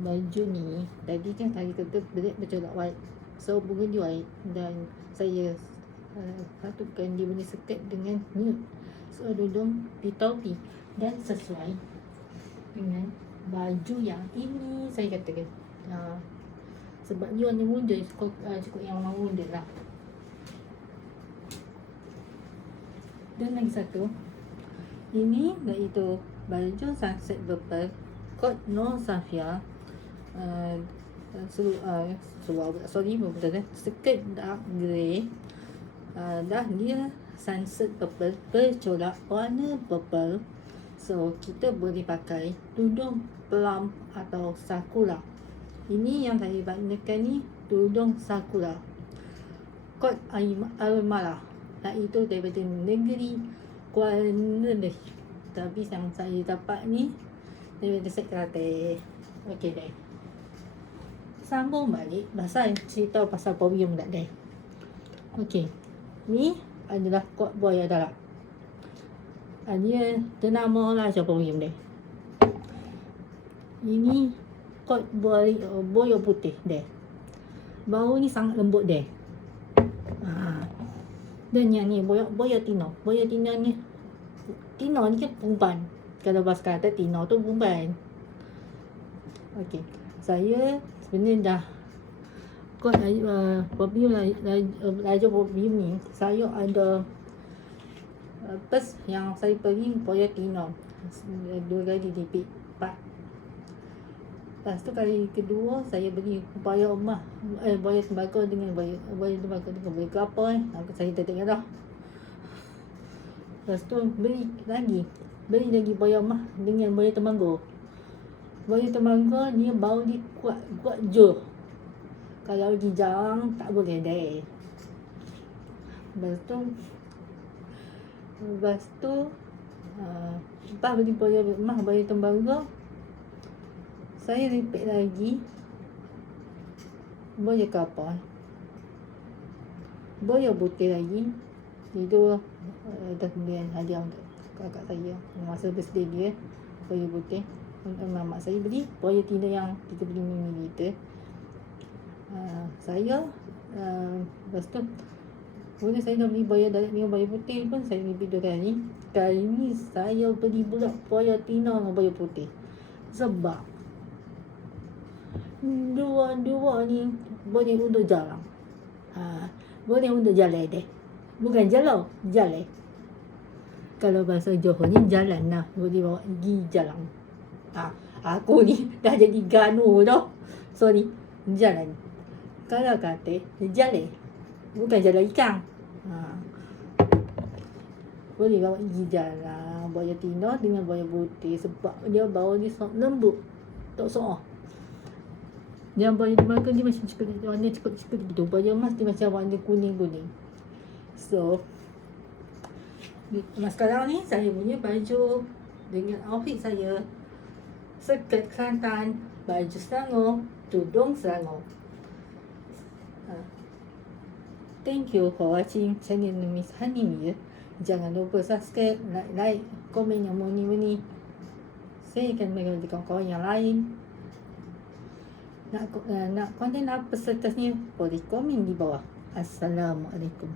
baju ni tadi kan saya kata bercolak white, so burgundy white, dan saya satukan dia punya skirt dengan nude, so tudung di topi dan sesuai dengan baju yang ini saya katakan. Sebab ni warna muda, cukup yang warna muda lah. Dan lagi satu, ini iaitu baju sunset purple, kot no safia, skirt dark grey, dah dia sunset purple bercorak warna purple. So kita boleh pakai tudung plum atau sakura. Ini yang saya gunakan ni tudung sakura, kot Armala, iaitu daripada negeri Kuala Lumpur. Tapi yang saya dapat ni daripada set Kelantan. Okey deh. Sambung balik pasal cerita pasal podium tak deh. Okey. Ni adalah kot boy adalah. Dia ternama lah macam podium deh. Ini kot boy putih deh. Bau ni sangat lembut deh. Dan yang ni boy Tino. Boy Tino ni kan perempuan. Kalau bahasa kata Tino tu perempuan. Okey. Saya sebenarnya dah kot perfume Raja perfume ni, saya ada first yang saya pergi boy Tino 2 kali repeat 4. Lepas tu kali kedua saya beli boy tembakau dengan boy kelapa saya tak tengok dah. Lepas tu beli lagi boy emas dengan boy temanggung. Boy temanggung ni bau dia kuat jauh. Kalau pergi jarang tak boleh deh. Lepas tu lepas beli boy emas boy temanggung, saya repeat lagi boy kelapa, boy putih lagi. Itu dah kemudian hadiah untuk kakak saya masa birthday dia. Boy putih mak saya beli boy Tino yang 35ml. Saya lepas tu kemudian saya dah beli boy dalam dengan boy putih pun saya beli 2 kali. Kali ni saya beli pula boy Tino dengan boy putih. Sebab dua ni boleh untuk jalan. Boleh untuk jalan deh. Bukan jalan. Kalau bahasa Johor ni jalan lah. Boleh bawa pergi jalan. Aku ni dah jadi ganu dah. Sorry. Jalan. Kalau kata jalan. Bukan jalan ikan. Boleh bawa pergi jalan. Boy Tino dengan boy putih. Sebab dia bau dia sangat lembut. Tak soal. Yang boy temanggung dia macam warna cepat gitu. Boy emas dia macam warna kuning-kuning. So sekarang ni saya punya baju dengan outfit saya, skirt Kelantan, baju Selangor, tudung Selangor. Thank you for watching channel Miss Hanimir. Jangan lupa subscribe, like, komen yang muni-muni. Saya akan bagi kawan-kawan yang lain. Nak konten apa seterusnya, boleh komen di bawah. Assalamualaikum.